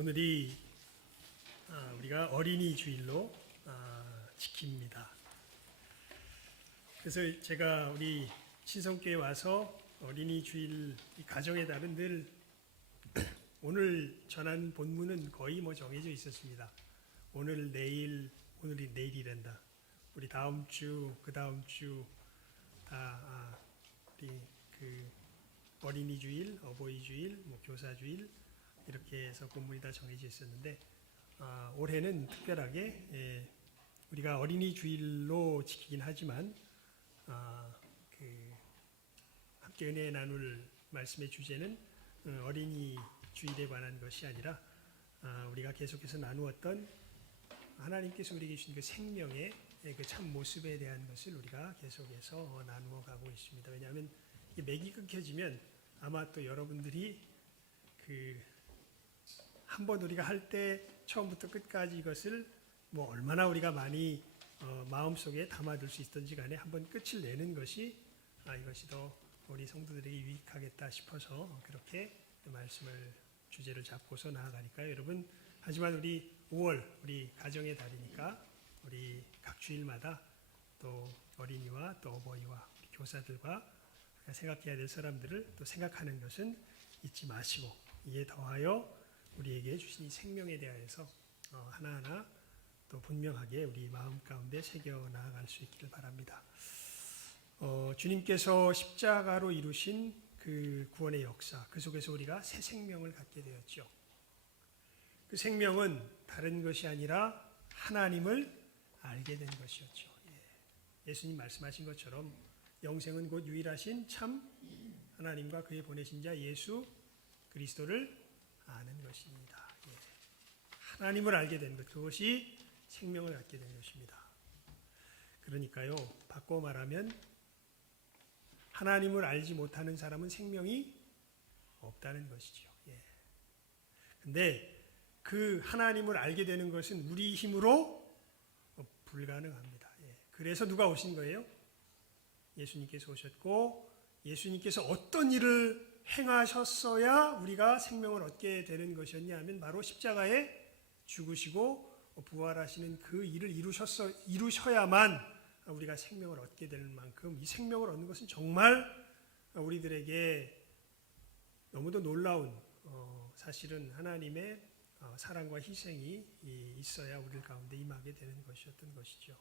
오늘이 우리가 어린이 주일로 지킵니다. 그래서 제가 우리 신성교회 와서 어린이 주일 이 가정에 따른 늘 오늘 전하는 본문은 거의 정해져 있었습니다. 오늘 내일, 오늘이 내일이란다. 우리 다음 주, 그 다음 주 다 우리 그 어린이 주일, 어버이 주일, 교사 주일 이렇게 해서 본문이 다 정해져 있었는데 올해는 특별하게 우리가 어린이 주일로 지키긴 하지만 함께 은혜 나눌 말씀의 주제는 어린이 주일에 관한 것이 아니라 우리가 계속해서 나누었던 하나님께서 우리에게 주신 그 생명의 그 참 모습에 대한 것을 우리가 계속해서 나누어 가고 있습니다. 왜냐하면 이 맥이 끊겨지면 아마 또 여러분들이 한번 우리가 할 때 처음부터 끝까지 이것을 얼마나 우리가 많이 마음속에 담아둘 수 있던지 간에 한번 끝을 내는 것이 이것이 더 우리 성도들에게 유익하겠다 싶어서 그렇게 말씀을 주제를 잡고서 나아가니까요. 여러분, 하지만 우리 5월 우리 가정의 달이니까 우리 각 주일마다 또 어린이와 또 어버이와 교사들과 생각해야 될 사람들을 또 생각하는 것은 잊지 마시고 이에 더하여 우리에게 주신 이 생명에 대하여서 하나하나 또 분명하게 우리 마음 가운데 새겨 나아갈 수 있기를 바랍니다. 주님께서 십자가로 이루신 그 구원의 역사, 그 속에서 우리가 새 생명을 갖게 되었죠. 그 생명은 다른 것이 아니라 하나님을 알게 된 것이었죠. 예수님 말씀하신 것처럼 영생은 곧 유일하신 참 하나님과 그의 보내신 자 예수 그리스도를 아는 것입니다. 하나님을 알게 된 것, 그것이 생명을 갖게 된 것입니다. 그러니까요, 바꿔 말하면 하나님을 알지 못하는 사람은 생명이 없다는 것이죠. 근데 그 하나님을 알게 되는 것은 우리 힘으로 불가능합니다. 그래서 누가 오신 거예요? 예수님께서 오셨고 예수님께서 어떤 일을 행하셨어야 우리가 생명을 얻게 되는 것이었냐 하면 바로 십자가에 죽으시고 부활하시는 그 일을 이루셔야만 우리가 생명을 얻게 될 만큼 이 생명을 얻는 것은 정말 우리들에게 너무도 놀라운 사실은 하나님의 사랑과 희생이 있어야 우리 가운데 임하게 되는 것이었던 것이죠.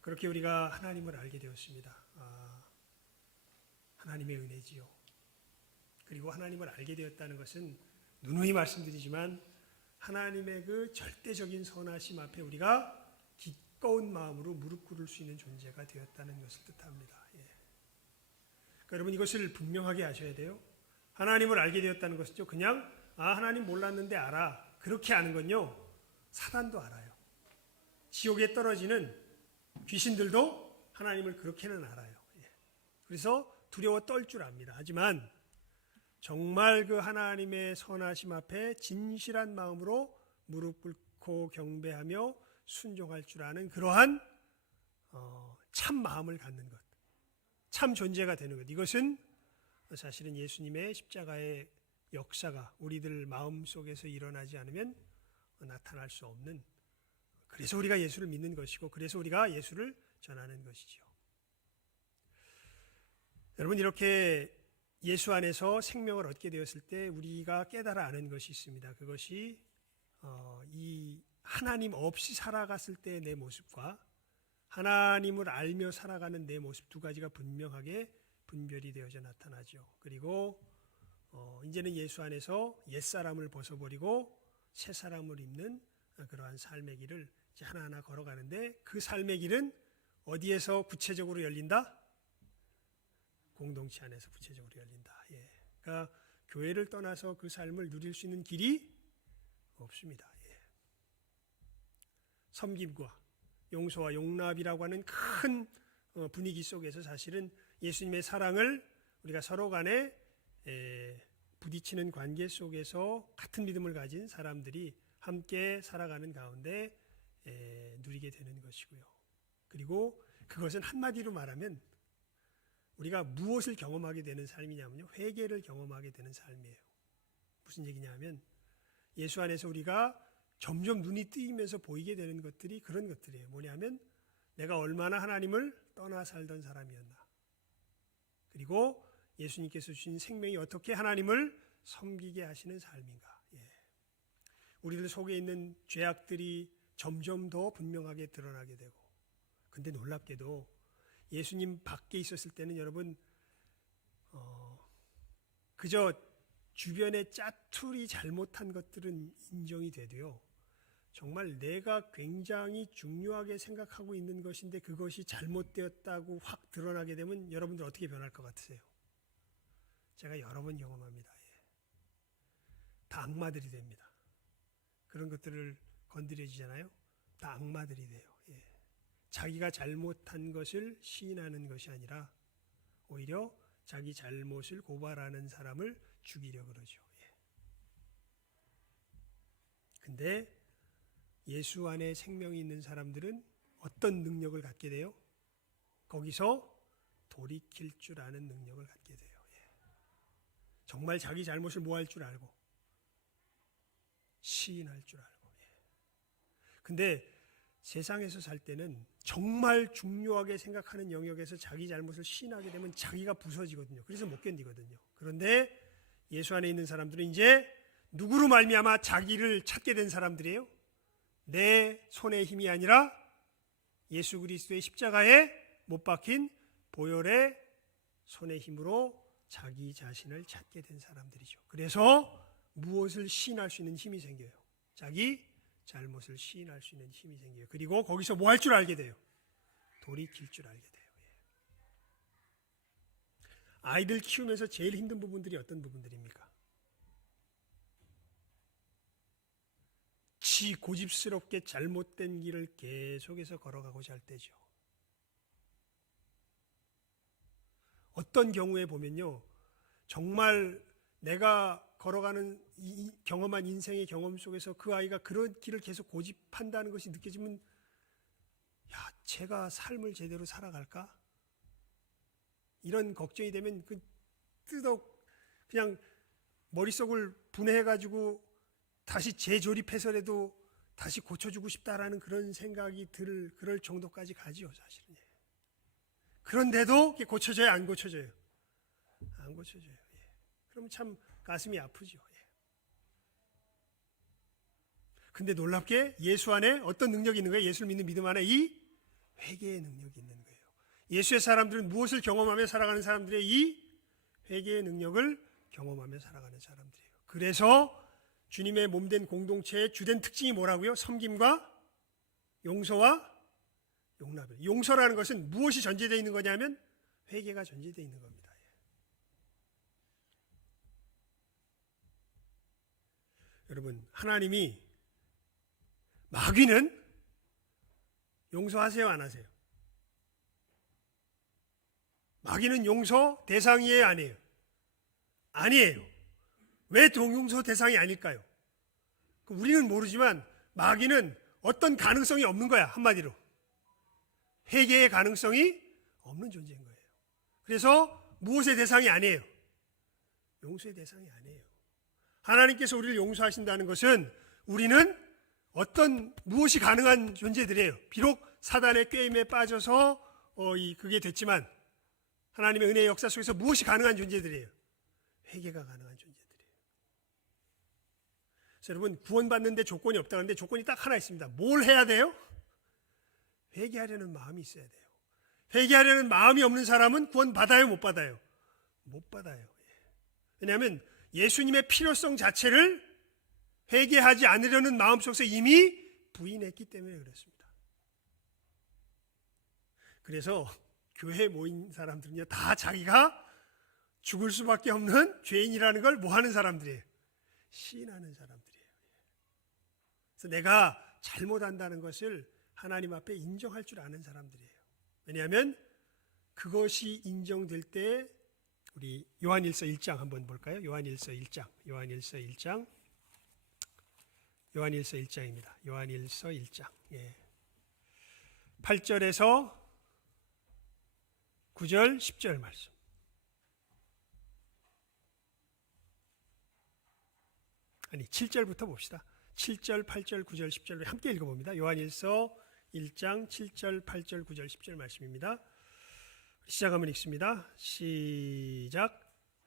그렇게 우리가 하나님을 알게 되었습니다. 하나님의 은혜지요. 그리고 하나님을 알게 되었다는 것은 누누이 말씀드리지만 하나님의 그 절대적인 선하심 앞에 우리가 기꺼운 마음으로 무릎 꿇을 수 있는 존재가 되었다는 것을 뜻합니다. 그러니까 여러분 이것을 분명하게 아셔야 돼요. 하나님을 알게 되었다는 것은요, 그냥 하나님 몰랐는데 알아. 그렇게 아는 건요, 사단도 알아요. 지옥에 떨어지는 귀신들도 하나님을 그렇게는 알아요. 그래서 두려워 떨 줄 압니다. 하지만 정말 그 하나님의 선하심 앞에 진실한 마음으로 무릎 꿇고 경배하며 순종할 줄 아는 그러한 참 마음을 갖는 것, 참 존재가 되는 것, 이것은 사실은 예수님의 십자가의 역사가 우리들 마음속에서 일어나지 않으면 나타날 수 없는, 그래서 우리가 예수를 믿는 것이고 그래서 우리가 예수를 전하는 것이죠. 여러분, 이렇게 예수 안에서 생명을 얻게 되었을 때 우리가 깨달아 아는 것이 있습니다. 그것이 이 하나님 없이 살아갔을 때의 내 모습과 하나님을 알며 살아가는 내 모습 두 가지가 분명하게 분별이 되어져 나타나죠. 그리고 이제는 예수 안에서 옛사람을 벗어버리고 새사람을 입는 그러한 삶의 길을 이제 하나하나 걸어가는데 그 삶의 길은 어디에서 구체적으로 열린다? 공동체 안에서 구체적으로 열린다. 그러니까 교회를 떠나서 그 삶을 누릴 수 있는 길이 없습니다. 섬김과 용서와 용납이라고 하는 큰 분위기 속에서 사실은 예수님의 사랑을 우리가 서로 간에 부딪히는 관계 속에서 같은 믿음을 가진 사람들이 함께 살아가는 가운데 누리게 되는 것이고요. 그리고 그것은 한마디로 말하면 우리가 무엇을 경험하게 되는 삶이냐면요, 회개를 경험하게 되는 삶이에요. 무슨 얘기냐 하면 예수 안에서 우리가 점점 눈이 뜨이면서 보이게 되는 것들이 그런 것들이에요. 뭐냐면 내가 얼마나 하나님을 떠나 살던 사람이었나. 그리고 예수님께서 주신 생명이 어떻게 하나님을 섬기게 하시는 삶인가. 우리들 속에 있는 죄악들이 점점 더 분명하게 드러나게 되고, 근데 놀랍게도 예수님 밖에 있었을 때는 여러분 그저 주변의 짜투리 잘못한 것들은 인정이 돼도요, 정말 내가 굉장히 중요하게 생각하고 있는 것인데 그것이 잘못되었다고 확 드러나게 되면 여러분들 어떻게 변할 것 같으세요? 제가 여러 번 경험합니다. 다 악마들이 됩니다. 그런 것들을 건드려지잖아요. 다 악마들이 돼요. 자기가 잘못한 것을 시인하는 것이 아니라 오히려 자기 잘못을 고발하는 사람을 죽이려 그러죠. 근데 예수 안에 생명이 있는 사람들은 어떤 능력을 갖게 돼요? 거기서 돌이킬 줄 아는 능력을 갖게 돼요. 정말 자기 잘못을 뭐 할 줄 알고 시인할 줄 알고. 근데 세상에서 살 때는 정말 중요하게 생각하는 영역에서 자기 잘못을 시인하게 되면 자기가 부서지거든요. 그래서 못 견디거든요. 그런데 예수 안에 있는 사람들은 이제 누구로 말미암아 자기를 찾게 된 사람들이에요? 내 손의 힘이 아니라 예수 그리스도의 십자가에 못 박힌 보혈의 손의 힘으로 자기 자신을 찾게 된 사람들이죠. 그래서 무엇을 시인할 수 있는 힘이 생겨요. 자기 잘못을 시인할 수 있는 힘이 생겨요. 그리고 거기서 뭐 할 줄 알게 돼요. 돌이킬 줄 알게 돼요. 아이들 키우면서 제일 힘든 부분들이 어떤 부분들입니까? 지 고집스럽게 잘못된 길을 계속해서 걸어가고자 할 때죠. 어떤 경우에 보면요, 정말 내가 걸어가는 경험한 인생의 경험 속에서 그 아이가 그런 길을 계속 고집한다는 것이 느껴지면, 야, 제가 삶을 제대로 살아갈까? 이런 걱정이 되면 그냥 머릿속을 분해해가지고 다시 재조립해서라도 다시 고쳐주고 싶다라는 그런 생각이 그럴 정도까지 가지요, 사실은. 그런데도 고쳐져요, 안 고쳐져요? 안 고쳐져요. 그럼 참 가슴이 아프죠. 근데 놀랍게 예수 안에 어떤 능력이 있는 거예요? 예수를 믿는 믿음 안에 이 회개의 능력이 있는 거예요. 예수의 사람들은 무엇을 경험하며 살아가는 사람들의 이 회개의 능력을 경험하며 살아가는 사람들이에요. 그래서 주님의 몸된 공동체의 주된 특징이 뭐라고요? 섬김과 용서와 용납이에요. 용서라는 것은 무엇이 전제되어 있는 거냐면 회개가 전제되어 있는 겁니다. 여러분, 하나님이 마귀는 용서하세요, 안 하세요? 마귀는 용서 대상이에요, 아니에요? 아니에요. 왜 용서 대상이 아닐까요? 우리는 모르지만 마귀는 어떤 가능성이 없는 거야, 한마디로. 회개의 가능성이 없는 존재인 거예요. 그래서 무엇의 대상이 아니에요? 용서의 대상이 아니에요. 하나님께서 우리를 용서하신다는 것은 우리는 무엇이 가능한 존재들이에요. 비록 사단의 꾀임에 빠져서 그게 됐지만 하나님의 은혜의 역사 속에서 무엇이 가능한 존재들이에요? 회개가 가능한 존재들이에요. 그래서 여러분, 구원받는데 조건이 없다는데 조건이 딱 하나 있습니다. 뭘 해야 돼요? 회개하려는 마음이 있어야 돼요. 회개하려는 마음이 없는 사람은 구원 받아요, 못 받아요? 못 받아요. 왜냐하면 예수님의 필요성 자체를 회개하지 않으려는 마음 속에서 이미 부인했기 때문에 그렇습니다. 그래서 교회에 모인 사람들은요, 다 자기가 죽을 수밖에 없는 죄인이라는 걸 뭐 하는 사람들이에요? 시인하는 사람들이에요. 그래서 내가 잘못한다는 것을 하나님 앞에 인정할 줄 아는 사람들이에요. 왜냐하면 그것이 인정될 때 우리 요한일서 1장 한번 볼까요? 요한일서 1장입니다. 요한일서 1장. 8절에서 9절, 10절 말씀. 아니 7절부터 봅시다. 7절, 8절, 9절, 10절 함께 읽어봅니다. 요한일서 1장 7절, 8절, 9절, 10절 말씀입니다. 시작하면 읽습니다. 시작.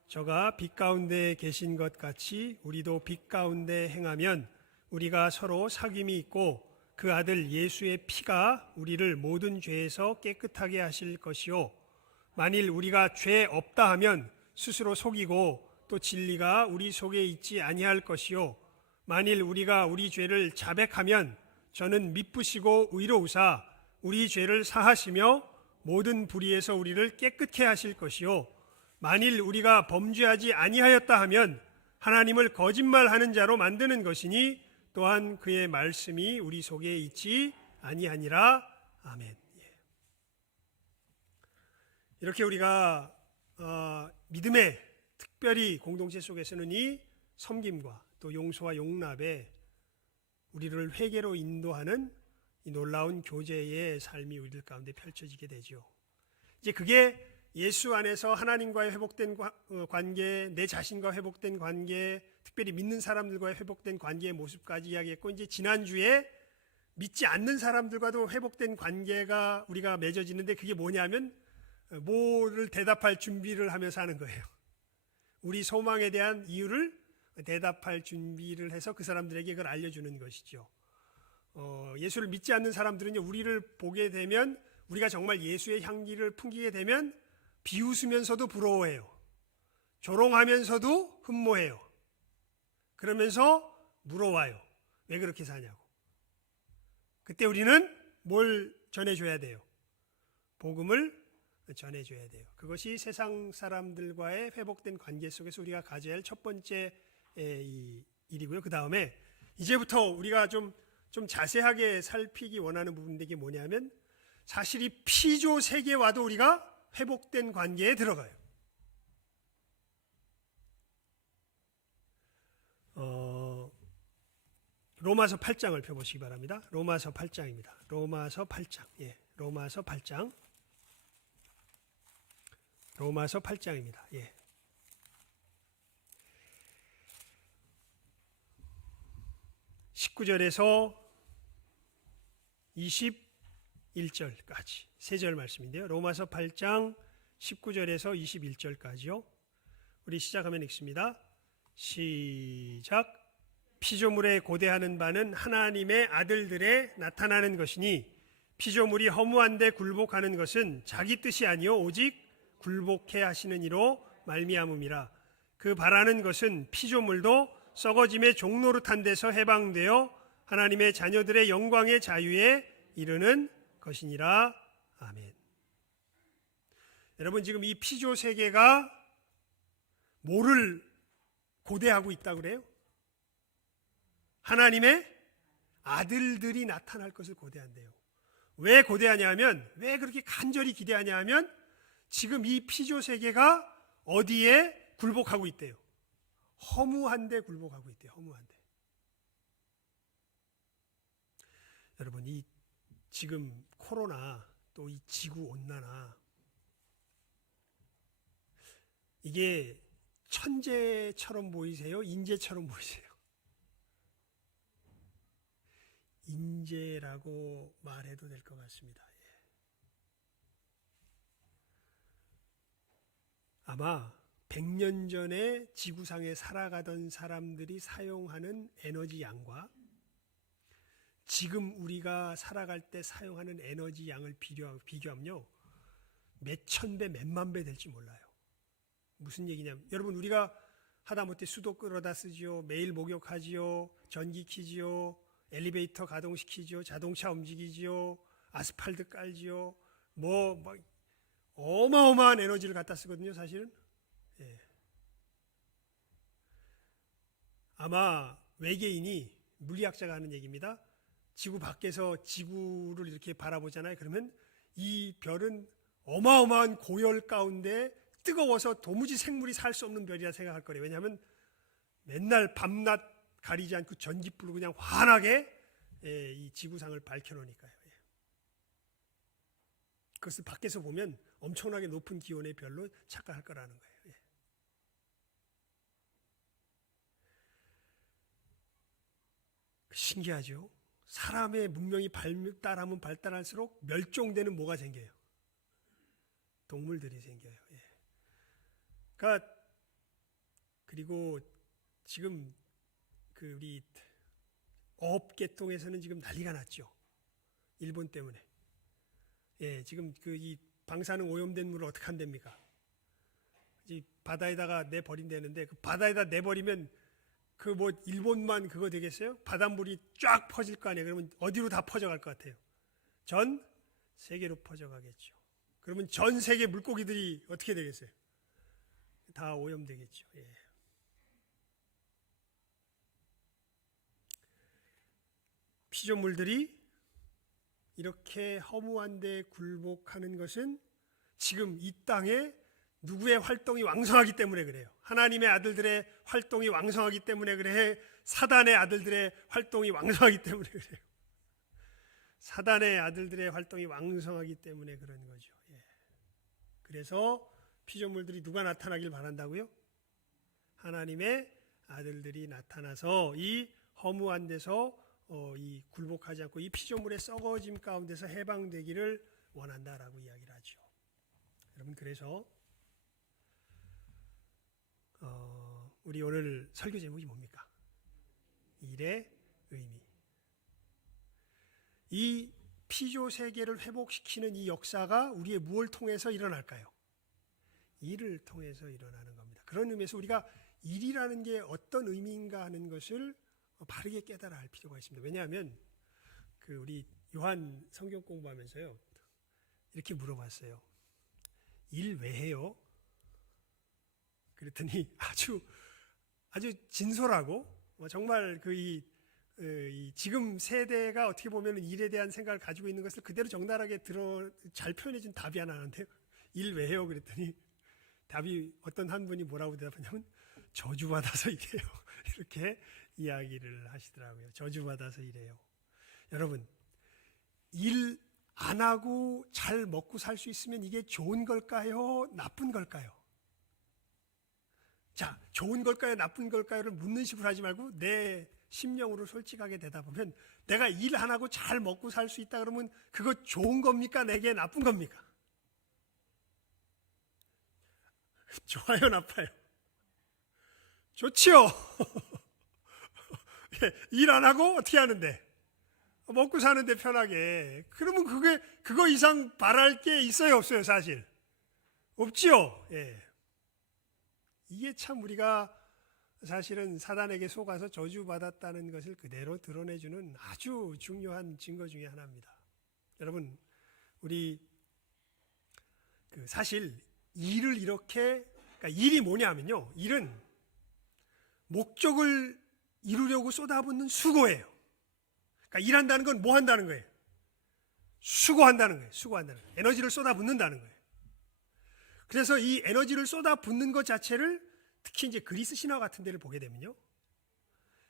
저가 빛 가운데 계신 것 같이 우리도 빛 가운데 행하면 우리가 서로 사귐이 있고 그 아들 예수의 피가 우리를 모든 죄에서 깨끗하게 하실 것이요 만일 우리가 죄 없다 하면 스스로 속이고 또 진리가 우리 속에 있지 아니할 것이요 만일 우리가 우리 죄를 자백하면 저는 미쁘시고 의로우사 우리 죄를 사하시며 모든 불의에서 우리를 깨끗게 하실 것이요 만일 우리가 범죄하지 아니하였다 하면 하나님을 거짓말하는 자로 만드는 것이니 또한 그의 말씀이 우리 속에 있지 아니하니라. 아멘. 이렇게 우리가 믿음의 특별히 공동체 속에서는 이 섬김과 또 용서와 용납에 우리를 회개로 인도하는 이 놀라운 교제의 삶이 우리들 가운데 펼쳐지게 되죠. 이제 그게 예수 안에서 하나님과의 회복된 관계, 내 자신과 회복된 관계, 특별히 믿는 사람들과의 회복된 관계의 모습까지 이야기했고, 이제 지난주에 믿지 않는 사람들과도 회복된 관계가 우리가 맺어지는데 그게 뭐냐면 뭐를 대답할 준비를 하면서 하는 거예요. 우리 소망에 대한 이유를 대답할 준비를 해서 그 사람들에게 그걸 알려주는 것이죠. 예수를 믿지 않는 사람들은 우리를 보게 되면 우리가 정말 예수의 향기를 풍기게 되면 비웃으면서도 부러워해요. 조롱하면서도 흠모해요. 그러면서 물어와요. 왜 그렇게 사냐고. 그때 우리는 뭘 전해줘야 돼요? 복음을 전해줘야 돼요. 그것이 세상 사람들과의 회복된 관계 속에서 우리가 가져야 할 첫 번째 일이고요. 그 다음에 이제부터 우리가 좀 자세하게 살피기 원하는 부분인데 이게 뭐냐면 사실 이 피조 세계와도 우리가 회복된 관계에 들어가요. 로마서 8장을 펴보시기 바랍니다. 로마서 8장입니다. 로마서 8장. 예, 로마서 8장. 로마서 8장입니다. 예. (19절에서) 21절까지 세 절 말씀인데요. 로마서 8장 19절에서 21절까지요. 우리 시작하면 읽습니다. 시작. 피조물에 고대하는 바는 하나님의 아들들에 나타나는 것이니 피조물이 허무한데 굴복하는 것은 자기 뜻이 아니요 오직 굴복해 하시는 이로 말미암음이라. 그 바라는 것은 피조물도 썩어짐의 종노릇한 데서 해방되어 하나님의 자녀들의 영광의 자유에 이르는 것이니라. 아멘. 여러분, 지금 이 피조 세계가 뭐를 고대하고 있다고 그래요? 하나님의 아들들이 나타날 것을 고대한대요. 왜 고대하냐면, 왜 그렇게 간절히 기대하냐면 지금 이 피조 세계가 어디에 굴복하고 있대요? 허무한데 굴복하고 있대요. 허무한데. 여러분, 이 지금 코로나 또 이 지구 온난화 이게 천재처럼 보이세요? 인재처럼 보이세요? 인재라고 말해도 될 것 같습니다. 아마 100년 전에 지구상에 살아가던 사람들이 사용하는 에너지 양과 지금 우리가 살아갈 때 사용하는 에너지 양을 비교하면요, 몇천 배, 몇만 배 될지 몰라요. 무슨 얘기냐면, 여러분, 우리가 하다못해 수도 끌어다 쓰지요, 매일 목욕하지요, 전기 키지요, 엘리베이터 가동시키지요, 자동차 움직이지요, 아스팔트 깔지요, 막 어마어마한 에너지를 갖다 쓰거든요, 사실은. 예. 아마 외계인이, 물리학자가 하는 얘기입니다. 지구 밖에서 지구를 이렇게 바라보잖아요. 그러면 이 별은 어마어마한 고열 가운데 뜨거워서 도무지 생물이 살 수 없는 별이라 생각할 거래요. 왜냐하면 맨날 밤낮 가리지 않고 전기불로 그냥 환하게 이 지구상을 밝혀놓으니까요. 그것을 밖에서 보면 엄청나게 높은 기온의 별로 착각할 거라는 거예요. 신기하죠. 사람의 문명이 발달하면 발달할수록 멸종되는 뭐가 생겨요? 동물들이 생겨요. 예. 그러니까 그리고 지금 그 우리 어업계통에서는 지금 난리가 났죠. 일본 때문에. 예, 지금 그 이 방사능 오염된 물을 어떻게 한답니까? 이 바다에다가 내버린다는데 그 바다에다 내버리면 그 뭐 일본만 그거 되겠어요? 바닷물이 쫙 퍼질 거 아니에요? 그러면 어디로 다 퍼져갈 것 같아요? 전 세계로 퍼져가겠죠. 그러면 전 세계 물고기들이 어떻게 되겠어요? 다 오염되겠죠. 예. 피조물들이 이렇게 허무한 데 굴복하는 것은 지금 이 땅에 누구의 활동이 왕성하기 때문에 그래요. 하나님의 아들들의 활동이 왕성하기 때문에 그래. 사단의 아들들의 활동이 왕성하기 때문에 그래요. 사단의 아들들의 활동이 왕성하기 때문에 그런 거죠. 예. 그래서 피조물들이 누가 나타나길 바란다고요? 하나님의 아들들이 나타나서 이 허무한 데서 이 굴복하지 않고 이 피조물의 썩어짐 가운데서 해방되기를 원한다라고 이야기를 하죠. 여러분, 그래서 우리 오늘 설교 제목이 뭡니까? 일의 의미. 이 피조 세계를 회복시키는 이 역사가 우리의 무엇을 통해서 일어날까요? 일을 통해서 일어나는 겁니다. 그런 의미에서 우리가 일이라는 게 어떤 의미인가 하는 것을 바르게 깨달아 할 필요가 있습니다. 왜냐하면 그 우리 요한 성경 공부하면서요 이렇게 물어봤어요. 일 왜 해요? 그랬더니 아주 진솔하고 정말 이 지금 세대가 어떻게 보면 일에 대한 생각을 가지고 있는 것을 그대로 적나라하게 잘 표현해 준 답이 하나 나는데요. 일 왜 해요? 그랬더니 답이 어떤 한 분이 뭐라고 대답하냐면 저주받아서 일해요. 이렇게 이야기를 하시더라고요. 저주받아서 일해요. 여러분, 일 안 하고 잘 먹고 살 수 있으면 이게 좋은 걸까요? 나쁜 걸까요? 자, 좋은 걸까요? 나쁜 걸까요?를 묻는 식으로 하지 말고 내 심령으로 솔직하게 대답하면 내가 일 안 하고 잘 먹고 살 수 있다 그러면 그거 좋은 겁니까? 내게 나쁜 겁니까? 좋아요, 나빠요? 좋지요. 일 안 하고 어떻게 하는데? 먹고 사는데 편하게. 그러면 그거 이상 바랄 게 있어요, 없어요, 사실? 없지요. 예. 이게 참 우리가 사실은 사단에게 속아서 저주받았다는 것을 그대로 드러내주는 아주 중요한 증거 중에 하나입니다. 여러분, 우리 사실 일을 이렇게, 그러니까 일이 뭐냐면요. 일은 목적을 이루려고 쏟아붓는 수고예요. 그러니까 일한다는 건 뭐 한다는 거예요? 수고한다는 거예요. 수고한다는 거예요. 에너지를 쏟아붓는다는 거예요. 그래서 이 에너지를 쏟아붓는 것 자체를 특히 이제 그리스 신화 같은 데를 보게 되면요.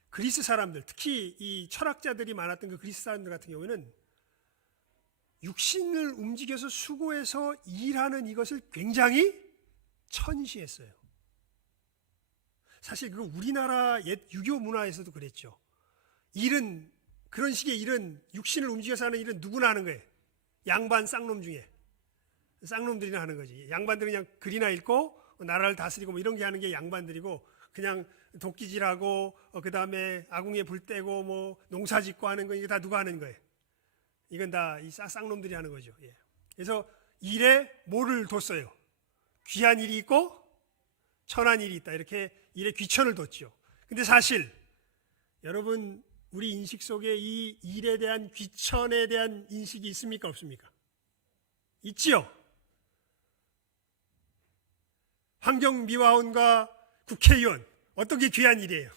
그리스 사람들, 특히 이 철학자들이 많았던 그 그리스 사람들 같은 경우에는 육신을 움직여서 수고해서 일하는 이것을 굉장히 천시했어요. 사실 그 우리나라 옛 유교 문화에서도 그랬죠. 일은, 그런 식의 일은, 육신을 움직여서 하는 일은 누구나 하는 거예요. 양반 쌍놈 중에. 쌍놈들이나 하는 거지. 양반들은 그냥 글이나 읽고 나라를 다스리고 뭐 이런 게 하는 게 양반들이고, 그냥 도끼질하고 그 다음에 아궁이에 불 떼고 뭐 농사 짓고 하는 거, 이게 다 누가 하는 거예요? 이건 다 이 쌍놈들이 하는 거죠. 예. 그래서 일에 뭐를 뒀어요? 귀한 일이 있고 천한 일이 있다. 이렇게 일에 귀천을 뒀죠. 근데 사실 여러분, 우리 인식 속에 이 일에 대한 귀천에 대한 인식이 있습니까? 없습니까? 있지요. 환경미화원과 국회의원, 어떤 게 귀한 일이에요?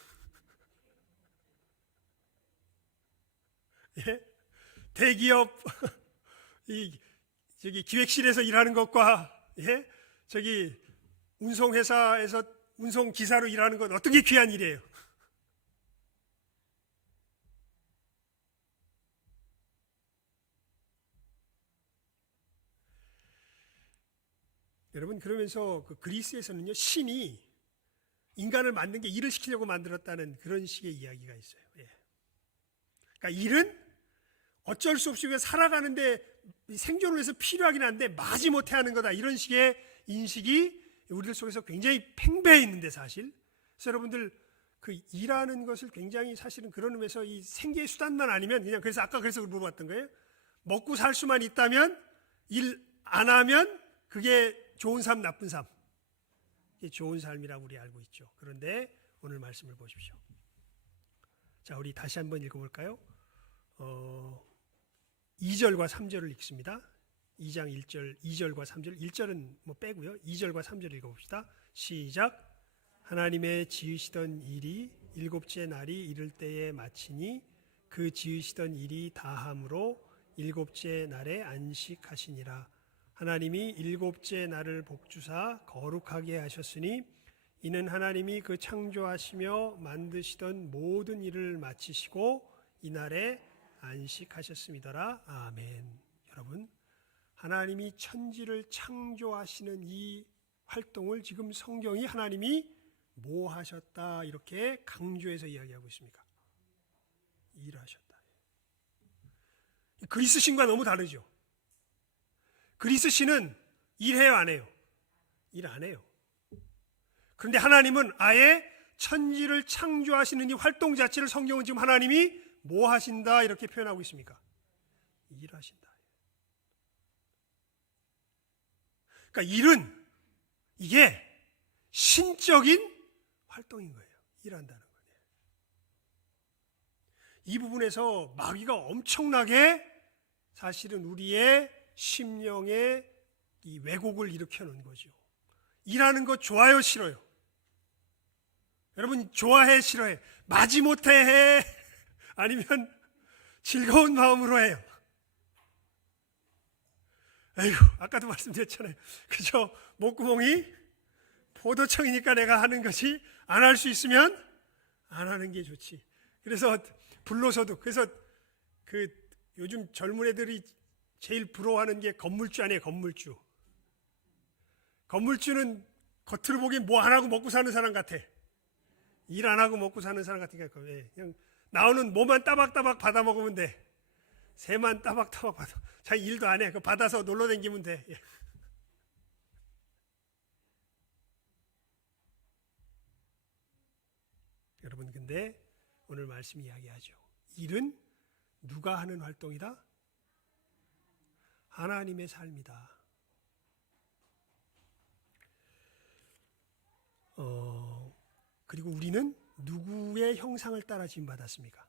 예? 대기업 저기 기획실에서 일하는 것과 예? 저기 운송회사에서 운송기사로 일하는 건 어떤 게 귀한 일이에요? 여러분, 그러면서 그 그리스에서는요, 신이 인간을 만든 게 일을 시키려고 만들었다는 그런 식의 이야기가 있어요. 예. 그러니까 일은 어쩔 수 없이 살아가는데 생존을 위해서 필요하긴 한데 마지못해 하는 거다. 이런 식의 인식이 우리들 속에서 굉장히 팽배해 있는데 사실. 그래서 여러분들 그 일하는 것을 굉장히 사실은 그런 의미에서 이 생계의 수단만 아니면 그냥 그래서 물어봤던 거예요. 먹고 살 수만 있다면 일 안 하면 그게 좋은 삶, 나쁜 삶. 이게 좋은 삶이라고 우리 알고 있죠. 그런데 오늘 말씀을 보십시오. 자, 우리 다시 한번 읽어볼까요? 2절과 3절을 읽습니다. 2장 1절, 2절과 3절, 1절은 뭐 빼고요. 2절과 3절 읽어봅시다. 시작. 하나님의 지으시던 일이 일곱째 날이 이를 때에 마치니 그 지으시던 일이 다함으로 일곱째 날에 안식하시니라. 하나님이 일곱째 날을 복주사 거룩하게 하셨으니 이는 하나님이 그 창조하시며 만드시던 모든 일을 마치시고 이날에 안식하셨음이더라. 아멘. 여러분, 하나님이 천지를 창조하시는 이 활동을 지금 성경이 하나님이 뭐 하셨다 이렇게 강조해서 이야기하고 있습니까? 일하셨다. 그리스 신과 너무 다르죠. 그리스 신은 일해요, 안 해요? 일 안 해요. 그런데 하나님은 아예 천지를 창조하시는 이 활동 자체를 성경은 지금 하나님이 뭐 하신다 이렇게 표현하고 있습니까? 일하신다. 그러니까 일은 이게 신적인 활동인 거예요. 일한다는 거예요. 이 부분에서 마귀가 엄청나게 사실은 우리의 심령에 이 왜곡을 일으켜 놓은 거죠. 일하는 거 좋아요, 싫어요? 여러분 좋아해, 싫어해? 마지못해 해? 아니면 즐거운 마음으로 해요? 에휴, 아까도 말씀드렸잖아요. 그저 목구멍이 포도청이니까 내가 하는 것이 안 할 수 있으면 안 하는 게 좋지. 그래서 불로소득. 그래서 그 요즘 젊은 애들이 제일 부러워하는 게 건물주 아니에요, 건물주. 건물주는 겉으로 보기엔 뭐 안 하고 먹고 사는 사람 같아. 일 안 하고 먹고 사는 사람 같으니까 그냥 나오는 뭐만 따박따박 받아 먹으면 돼. 새만 따박따박 받아. 자기 일도 안 해. 그 받아서 놀러 다니면 돼. 예. 여러분 근데 오늘 말씀 이야기하죠. 일은 누가 하는 활동이다? 하나님의 삶이다. 그리고 우리는 누구의 형상을 따라 지음받았습니까?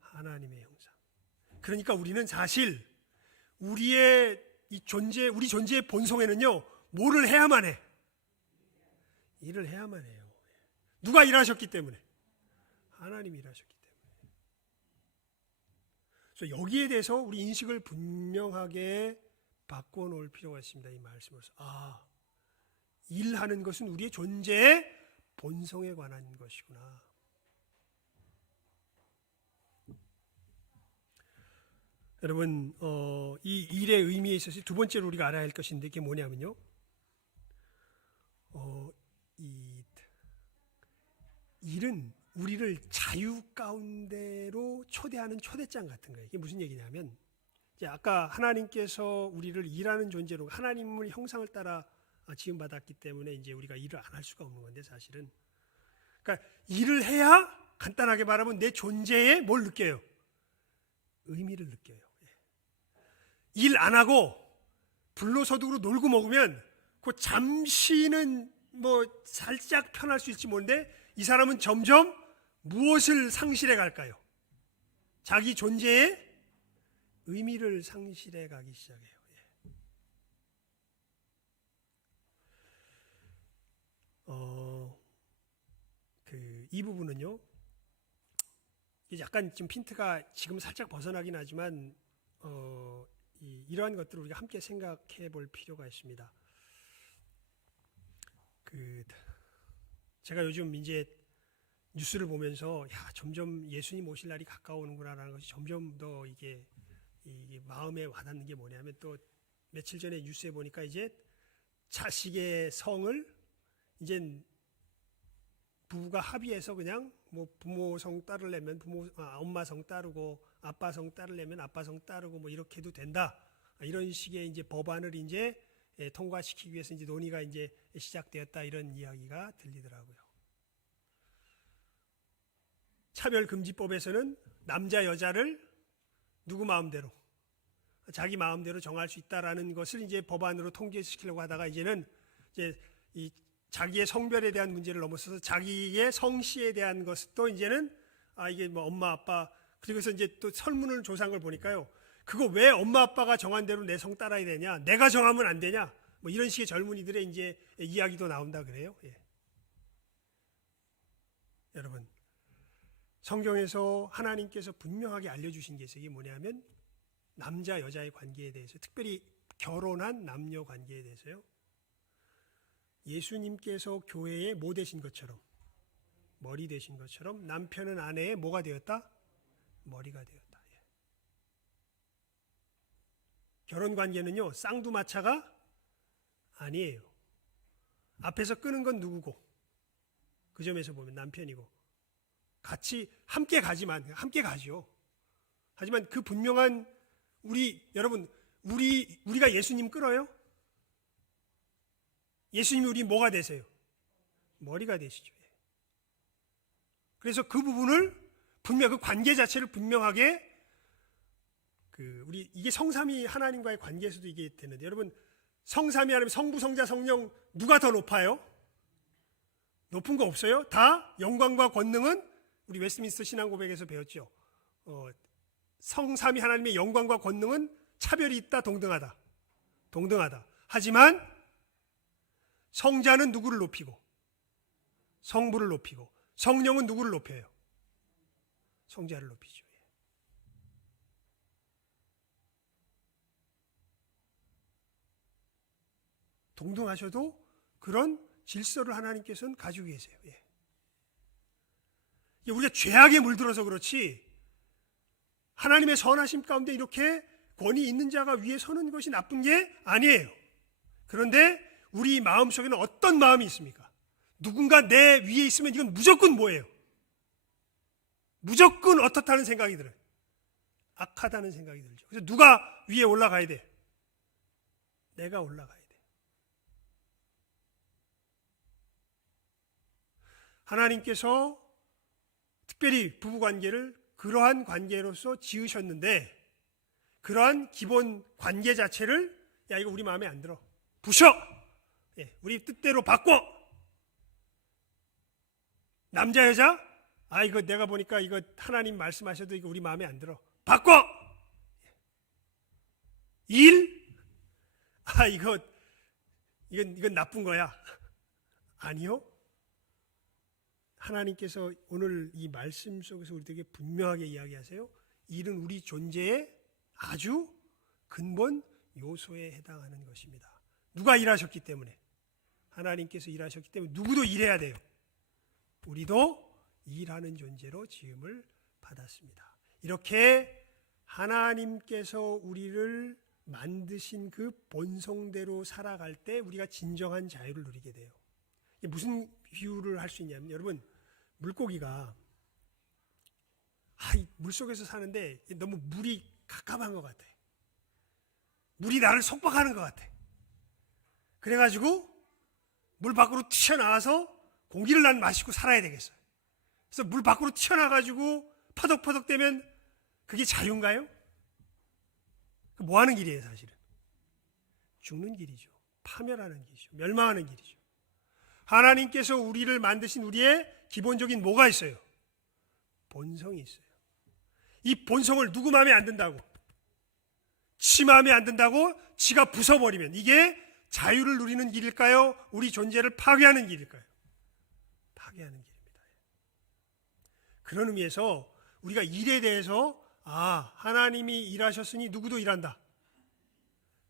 하나님의 형상. 그러니까 우리는 사실 우리의 이 우리 존재의 본성에는요, 뭐를 해야만 해? 일을 해야만 해요. 누가 일하셨기 때문에? 하나님이 일하셨기 때문에. 그래서 여기에 대해서 우리 인식을 분명하게 바꿔놓을 필요가 있습니다. 이 말씀으로서. 일하는 것은 우리의 존재의 본성에 관한 것이구나. 여러분, 이 일의 의미에 있어서 두 번째로 우리가 알아야 할 것인데 그게 뭐냐면요. 이 일은 우리를 자유 가운데로 초대하는 초대장 같은 거예요. 이게 무슨 얘기냐면, 이제 아까 하나님께서 우리를 일하는 존재로 하나님의 형상을 따라 지음받았기 때문에 이제 우리가 일을 안 할 수가 없는 건데 사실은. 그러니까 일을 해야 간단하게 말하면 내 존재에 뭘 느껴요? 의미를 느껴요. 일 안 하고 불로소득으로 놀고 먹으면 그 잠시는 뭐 살짝 편할 수 있지 뭔데 이 사람은 점점 무엇을 상실해 갈까요? 자기 존재의 의미를 상실해 가기 시작해요. 이 부분은요, 약간 지금 핀트가 지금 살짝 벗어나긴 하지만, 이러한 것들을 우리가 함께 생각해 볼 필요가 있습니다. 제가 요즘 이제 뉴스를 보면서, 점점 예수님 오실 날이 가까우는구나라는 것이 점점 더 이게 마음에 와닿는 게 뭐냐면, 또 며칠 전에 뉴스에 보니까 이제 자식의 성을 이제 부부가 합의해서 그냥 뭐 부모 성 따르려면 엄마 성 따르고 아빠 성 따르려면 아빠 성 따르고 뭐 이렇게 해도 된다. 이런 식의 이제 법안을 이제 통과시키기 위해서 이제 논의가 이제 시작되었다, 이런 이야기가 들리더라고요. 차별금지법에서는 남자 여자를 누구 마음대로 자기 마음대로 정할 수 있다라는 것을 이제 법안으로 통제시키려고 하다가 이제는 이제 이 자기의 성별에 대한 문제를 넘어서서 자기의 성씨에 대한 것도 이제는 이게 뭐 엄마 아빠, 그리고서 이제 또 설문을 조사한 걸 보니까요, 그거 왜 엄마 아빠가 정한 대로 내 성 따라야 되냐, 내가 정하면 안 되냐, 뭐 이런 식의 젊은이들의 이제 이야기도 나온다 그래요. 예. 여러분, 성경에서 하나님께서 분명하게 알려주신 게 있어요. 이게 뭐냐면 남자 여자의 관계에 대해서, 특별히 결혼한 남녀 관계에 대해서요, 예수님께서 교회에 뭐 되신 것처럼, 머리 되신 것처럼 남편은 아내의 뭐가 되었다? 머리가 되었다. 예. 결혼 관계는요, 쌍두마차가 아니에요. 앞에서 끄는 건 누구고, 그 점에서 보면 남편이고, 같이 함께 가지만, 함께 가죠. 하지만 그 분명한 여러분, 우리가 예수님 끌어요? 예수님이 우리 뭐가 되세요? 머리가 되시죠. 그래서 그 부분을 그 관계 자체를 분명하게 이게 성삼위 하나님과의 관계에서도 이게 되는데, 여러분, 성삼위 하나님, 성부, 성자, 성령 누가 더 높아요? 높은 거 없어요? 다 영광과 권능은 우리 웨스트민스터 신앙고백에서 배웠죠. 성삼위 하나님의 영광과 권능은 차별이 있다, 동등하다. 동등하다. 하지만 성자는 누구를 높이고, 성부를 높이고, 성령은 누구를 높여요? 성자를 높이죠. 동등하셔도 그런 질서를 하나님께서는 가지고 계세요. 예. 우리가 죄악에 물들어서 그렇지, 하나님의 선하심 가운데 이렇게 권위 있는 자가 위에 서는 것이 나쁜 게 아니에요. 그런데 우리 마음속에는 어떤 마음이 있습니까? 누군가 내 위에 있으면 이건 무조건 뭐예요? 무조건 어떻다는 생각이 들어요. 악하다는 생각이 들죠. 그래서 누가 위에 올라가야 돼? 내가 올라가야 돼. 하나님께서 특별히 부부관계를 그러한 관계로서 지으셨는데, 그러한 기본 관계 자체를 야, 이거 우리 마음에 안 들어, 부셔! 예, 우리 뜻대로 바꿔! 남자 여자? 이거 내가 보니까 이거 하나님 말씀하셔도 이거 우리 마음에 안 들어, 바꿔! 일? 이건 나쁜 거야. 아니요. 하나님께서 오늘 이 말씀 속에서 우리에게 분명하게 이야기하세요. 일은 우리 존재의 아주 근본 요소에 해당하는 것입니다. 누가 일하셨기 때문에, 하나님께서 일하셨기 때문에 누구도 일해야 돼요. 우리도 일하는 존재로 지음을 받았습니다. 이렇게 하나님께서 우리를 만드신 그 본성대로 살아갈 때 우리가 진정한 자유를 누리게 돼요. 무슨 비유를 할 수 있냐면, 여러분, 물고기가 물속에서 사는데 너무 물이 갑갑한 것 같아. 물이 나를 속박하는 것 같아. 그래가지고 물 밖으로 튀어나와서 공기를 난 마시고 살아야 되겠어요. 그래서 물 밖으로 튀어나와가지고 퍼덕퍼덕대면 그게 자유인가요? 뭐 하는 길이에요, 사실은? 죽는 길이죠. 파멸하는 길이죠. 멸망하는 길이죠. 하나님께서 우리를 만드신 우리의 기본적인 뭐가 있어요? 본성이 있어요. 이 본성을 누구 마음에 안 든다고, 지 마음에 안 든다고 지가 부숴버리면 이게 자유를 누리는 길일까요? 우리 존재를 파괴하는 길일까요? 파괴하는 길입니다. 그런 의미에서 우리가 일에 대해서 하나님이 일하셨으니 누구도 일한다,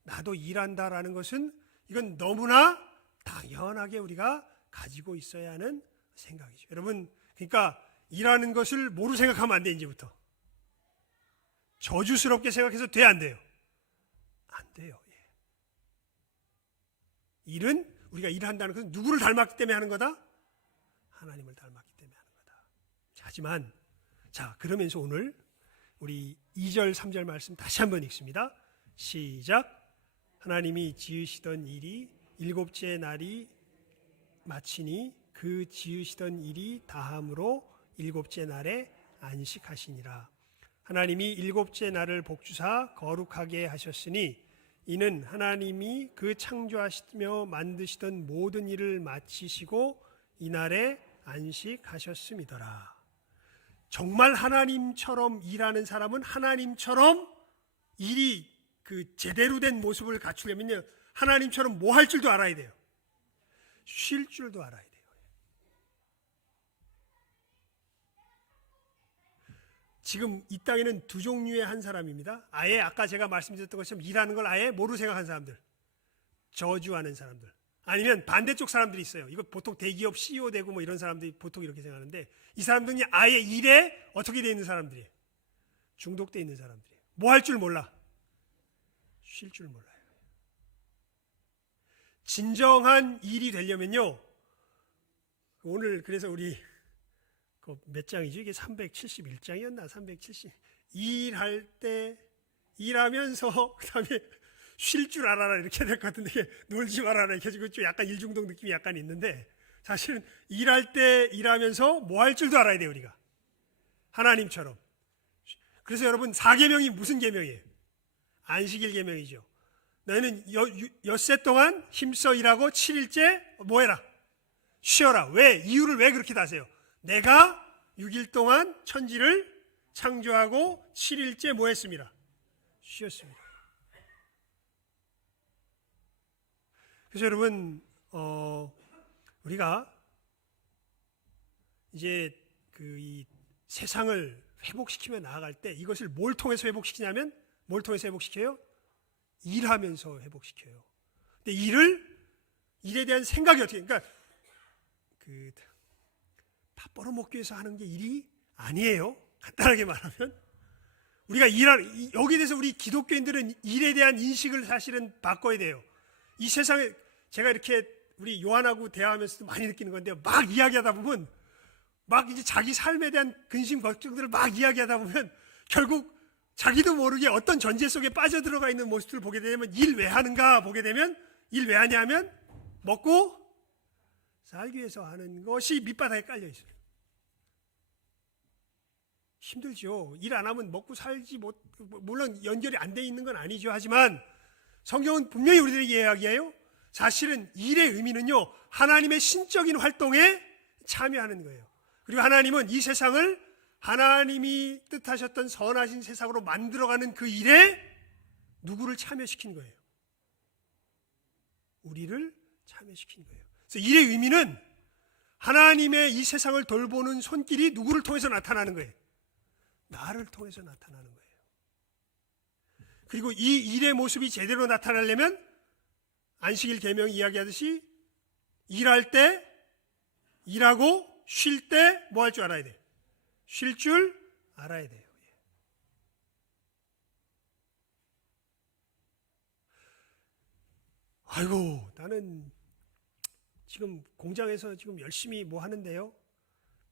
나도 일한다라는 것은 이건 너무나 당연하게 우리가 가지고 있어야 하는 생각이죠. 여러분, 그러니까 일하는 것을 뭐로 생각하면 안 돼. 이제부터 저주스럽게 생각해서 돼, 안 돼요? 안 돼요. 일은 우리가 일한다는 것은 누구를 닮았기 때문에 하는 거다? 하나님을 닮았기 때문에 하는 거다. 하지만 그러면서 오늘 우리 2절 3절 말씀 다시 한번 읽습니다. 시작. 하나님이 지으시던 일이 일곱째 날이 마치니 그 지으시던 일이 다함으로 일곱째 날에 안식하시니라. 하나님이 일곱째 날을 복주사 거룩하게 하셨으니 이는 하나님이 그 창조하시며 만드시던 모든 일을 마치시고 이날에 안식하셨음이더라. 정말 하나님처럼 일하는 사람은 하나님처럼 일이 제대로 된 모습을 갖추려면요, 하나님처럼 뭐 할 줄도 알아야 돼요. 쉴 줄도 알아야 돼요. 지금 이 땅에는 두 종류의 한 사람입니다. 아예 아까 제가 말씀드렸던 것처럼 일하는 걸 아예 뭐로 생각하는 사람들, 저주하는 사람들, 아니면 반대쪽 사람들이 있어요. 이거 보통 대기업 CEO 되고 뭐 이런 사람들이 보통 이렇게 생각하는데, 이 사람들이 아예 일에 어떻게 돼 있는 사람들이에요? 중독돼 있는 사람들이에요. 뭐 할 줄 몰라. 쉴 줄 몰라요. 진정한 일이 되려면요, 오늘 그래서 우리 몇 장이죠? 이게 371장이었나? 370. 일할 때 일하면서 그다음에 쉴 줄 알아라 이렇게 될 것 같은데, 놀지 말아라 이렇게 해가지고 좀 약간 일중독 느낌이 약간 있는데, 사실은 일할 때 일하면서 뭐 할 줄도 알아야 돼요, 우리가. 하나님처럼. 그래서 여러분, 4계명이 무슨 계명이에요? 안식일 계명이죠. 너희는 엿새 동안 힘써 일하고 7일째 뭐 해라? 쉬어라. 왜? 이유를 왜 그렇게 다세요? 내가 6일 동안 천지를 창조하고 7일째 뭐 했습니다? 쉬었습니다. 그래서 여러분, 우리가 이제 이 세상을 회복시키며 나아갈 때 이것을 뭘 통해서 회복시키냐면, 뭘 통해서 회복시켜요? 일하면서 회복시켜요. 근데 일에 대한 생각이 어떻게, 그러니까 밥 벌어먹기 위해서 하는 게 일이 아니에요. 간단하게 말하면. 우리가 여기에 대해서 우리 기독교인들은 일에 대한 인식을 사실은 바꿔야 돼요. 이 세상에, 제가 이렇게 우리 요한하고 대화하면서도 많이 느끼는 건데요, 막 이야기하다 보면, 막 이제 자기 삶에 대한 근심 걱정들을 막 이야기하다 보면 결국 자기도 모르게 어떤 전제 속에 빠져들어가 있는 모습들을 보게 되면, 일 왜 하는가 보게 되면, 일 왜 하냐 하면 먹고 살기 위해서 하는 것이 밑바닥에 깔려 있어요. 힘들죠. 일 안 하면 먹고 살지 못, 물론 연결이 안 돼 있는 건 아니죠. 하지만 성경은 분명히 우리들에게 이야기해요. 사실은 일의 의미는요, 하나님의 신적인 활동에 참여하는 거예요. 그리고 하나님은 이 세상을 하나님이 뜻하셨던 선하신 세상으로 만들어가는 그 일에 누구를 참여시킨 거예요? 우리를 참여시킨 거예요. 그래서 일의 의미는 하나님의 이 세상을 돌보는 손길이 누구를 통해서 나타나는 거예요? 나를 통해서 나타나는 거예요. 그리고 이 일의 모습이 제대로 나타나려면 안식일 계명이 이야기하듯이 일할 때 일하고 쉴 때 뭐 할 줄 알아야 돼요? 쉴 줄 알아야 돼요. 아이고, 나는 지금 공장에서 지금 열심히 뭐 하는데요,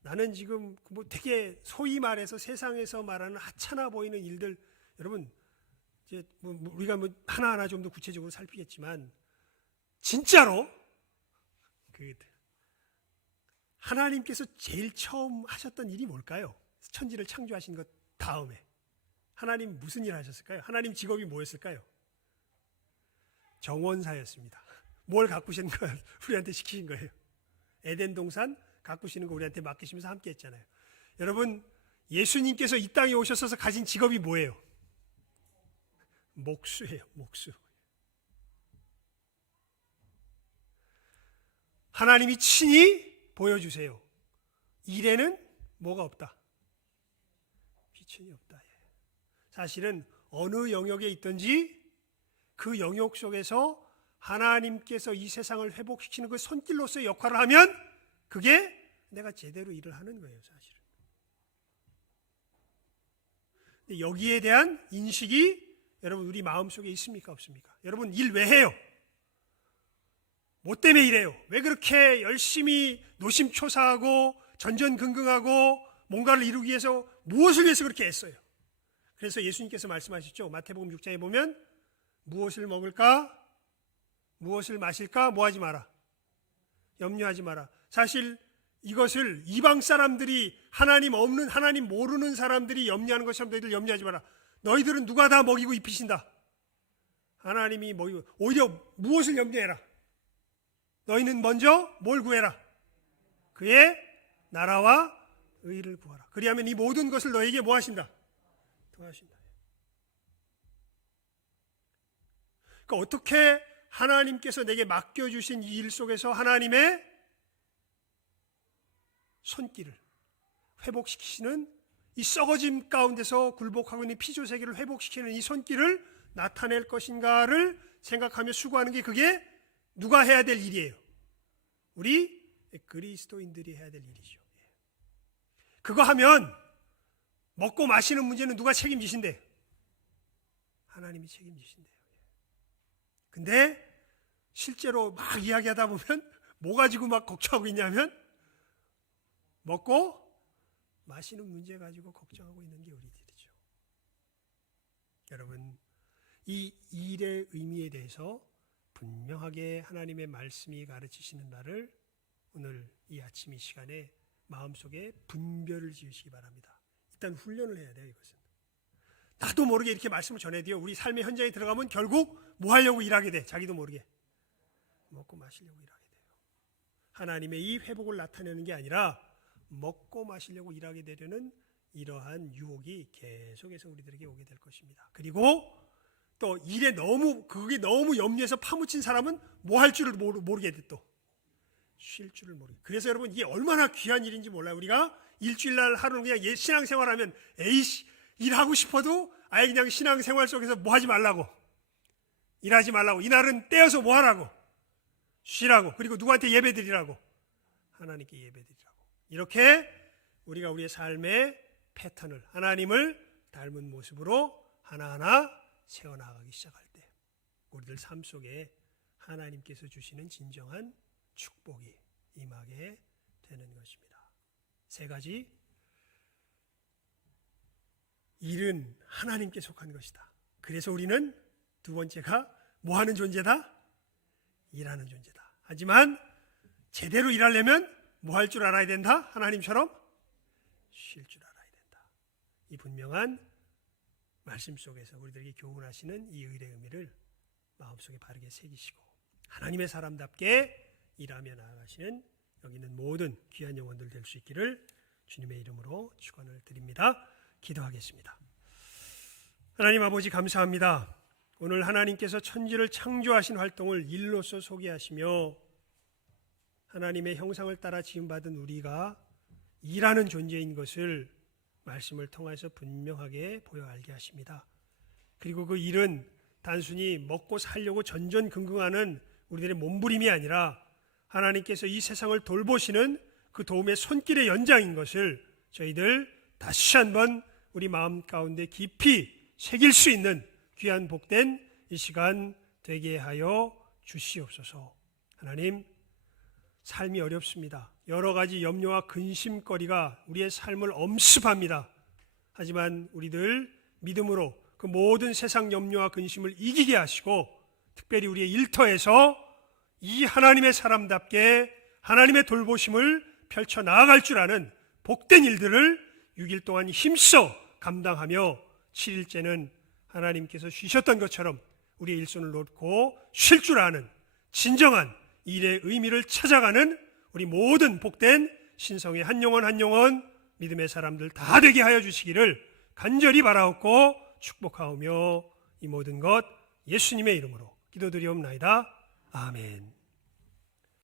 나는 지금 뭐 되게 소위 말해서 세상에서 말하는 하찮아 보이는 일들, 여러분 이제 우리가 뭐 하나하나 좀 더 구체적으로 살피겠지만, 진짜로 하나님께서 제일 처음 하셨던 일이 뭘까요? 천지를 창조하신 것 다음에 하나님 무슨 일 하셨을까요? 하나님 직업이 뭐였을까요? 정원사였습니다. 뭘 가꾸신 걸 우리한테 시키신 거예요? 에덴 동산 가꾸시는 거 우리한테 맡기시면서 함께 했잖아요. 여러분, 예수님께서 이 땅에 오셔서 가진 직업이 뭐예요? 목수예요. 목수. 하나님이 친히 보여주세요. 일에는 뭐가 없다? 비천이 없다. 사실은 어느 영역에 있든지 그 영역 속에서 하나님께서 이 세상을 회복시키는 그 손길로서의 역할을 하면 그게 내가 제대로 일을 하는 거예요, 사실은. 근데 여기에 대한 인식이 여러분 우리 마음속에 있습니까, 없습니까? 여러분 일 왜 해요? 뭐 때문에 이래요? 왜 그렇게 열심히 노심초사하고 전전긍긍하고 뭔가를 이루기 위해서 무엇을 위해서 그렇게 애써요? 그래서 예수님께서 말씀하셨죠. 마태복음 6장에 보면 무엇을 먹을까? 무엇을 마실까? 뭐 하지 마라? 염려하지 마라. 사실 이것을 이방 사람들이 하나님 없는, 하나님 모르는 사람들이 염려하는 것처럼 너희들 염려하지 마라. 너희들은 누가 다 먹이고 입히신다. 하나님이 먹이고, 오히려 무엇을 염려해라. 너희는 먼저 뭘 구해라? 그의 나라와 의를 구하라. 그리하면 이 모든 것을 너에게 뭐 하신다? 더하신다. 그러니까 어떻게 하나님께서 내게 맡겨주신 이 일 속에서 하나님의 손길을 회복시키시는, 이 썩어짐 가운데서 굴복하고 있는 피조세계를 회복시키는 이 손길을 나타낼 것인가를 생각하며 수고하는 게, 그게 누가 해야 될 일이에요? 우리 그리스도인들이 해야 될 일이죠. 그거 하면 먹고 마시는 문제는 누가 책임지신대요? 하나님이 책임지신대요. 근데 실제로 막 이야기하다 보면 뭐 가지고 막 걱정하고 있냐면 먹고 마시는 문제 가지고 걱정하고 있는 게 우리들이죠. 여러분, 이 일의 의미에 대해서 분명하게 하나님의 말씀이 가르치시는 날을 오늘 이 아침 이 시간에 마음속에 분별을 지으시기 바랍니다. 일단 훈련을 해야 돼요. 이것은 나도 모르게 이렇게 말씀을 전해도요, 우리 삶의 현장에 들어가면 결국 뭐 하려고 일하게 돼. 자기도 모르게 먹고 마시려고 일하게 돼요. 하나님의 이 회복을 나타내는 게 아니라 먹고 마시려고 일하게 되려는 이러한 유혹이 계속해서 우리들에게 오게 될 것입니다. 그리고 또 일에 그게 너무 염려해서 파묻힌 사람은 뭐 할 줄을 모르게 돼. 또 쉴 줄을 모르게. 그래서 여러분, 이게 얼마나 귀한 일인지 몰라요. 우리가 일주일날 하루는 그냥 신앙생활하면 에이씨, 일하고 싶어도 아예 그냥 신앙생활 속에서 뭐 하지 말라고, 일하지 말라고, 이날은 떼어서 뭐 하라고, 쉬라고, 그리고 누구한테 예배드리라고, 하나님께 예배드리라고. 이렇게 우리가 우리의 삶의 패턴을, 하나님을 닮은 모습으로 하나하나 세워나가기 시작할 때 우리들 삶 속에 하나님께서 주시는 진정한 축복이 임하게 되는 것입니다. 세 가지. 일은 하나님께 속한 것이다. 그래서 우리는 두 번째가 뭐 하는 존재다? 일하는 존재다. 하지만 제대로 일하려면 뭐 할 줄 알아야 된다? 하나님처럼 쉴 줄 알아야 된다. 이 분명한 말씀 속에서 우리들에게 교훈하시는 이 의의 의미를 마음속에 바르게 새기시고 하나님의 사람답게 일하며 나아가시는 여기 있는 모든 귀한 영혼들 될 수 있기를 주님의 이름으로 축원을 드립니다. 기도하겠습니다. 하나님 아버지, 감사합니다. 오늘 하나님께서 천지를 창조하신 활동을 일로서 소개하시며 하나님의 형상을 따라 지음받은 우리가 일하는 존재인 것을 말씀을 통해서 분명하게 보여 알게 하십니다. 그리고 그 일은 단순히 먹고 살려고 전전긍긍하는 우리들의 몸부림이 아니라 하나님께서 이 세상을 돌보시는 그 도움의 손길의 연장인 것을 저희들 다시 한번 우리 마음 가운데 깊이 새길 수 있는 귀한 복된 이 시간 되게 하여 주시옵소서. 하나님, 삶이 어렵습니다. 여러 가지 염려와 근심거리가 우리의 삶을 엄습합니다. 하지만 우리들 믿음으로 그 모든 세상 염려와 근심을 이기게 하시고 특별히 우리의 일터에서 이 하나님의 사람답게 하나님의 돌보심을 펼쳐 나아갈 줄 아는 복된 일들을 6일 동안 힘써 감당하며 7일째는 하나님께서 쉬셨던 것처럼 우리의 일손을 놓고 쉴 줄 아는 진정한 일의 의미를 찾아가는 우리 모든 복된 신성의 한 영혼 한 영혼 믿음의 사람들 다 되게 하여 주시기를 간절히 바라옵고 축복하오며 이 모든 것 예수님의 이름으로 기도드리옵나이다. 아멘.